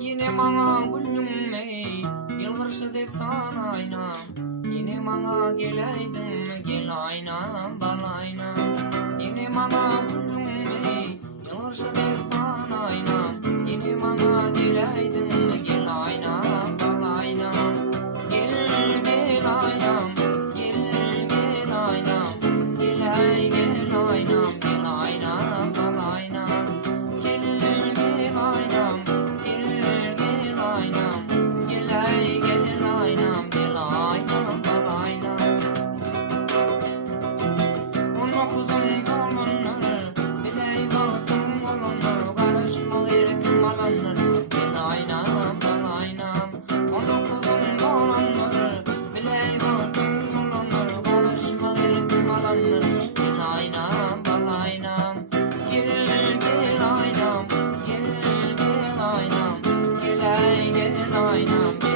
Yine bana gülüm ey, yılgırsı desan aynam. Yine bana geleydin gel aynam, bal aynam. Yine bana gülüm ey, yılgırsı desan aynam. Yine bana geleydin gel aynam, bal aynam. Gel gel aynam, gel gel aynam. Gel ay gel aynam, gel aynam, bal aynam. Gel gel aynam, gel gel aynam. Gel ay gel aynam, gel aynam, bal aynam. 19'un dolanları, biley baktım olanları. Karışma gerekim alanları, gel aynam, bal aynam. 19'un dolanları, biley baktım olanları. Karışma gerekim alanları, gel aynam, bal aynam. Gel gel aynam, gel gel aynam. Gel ay gel aynam.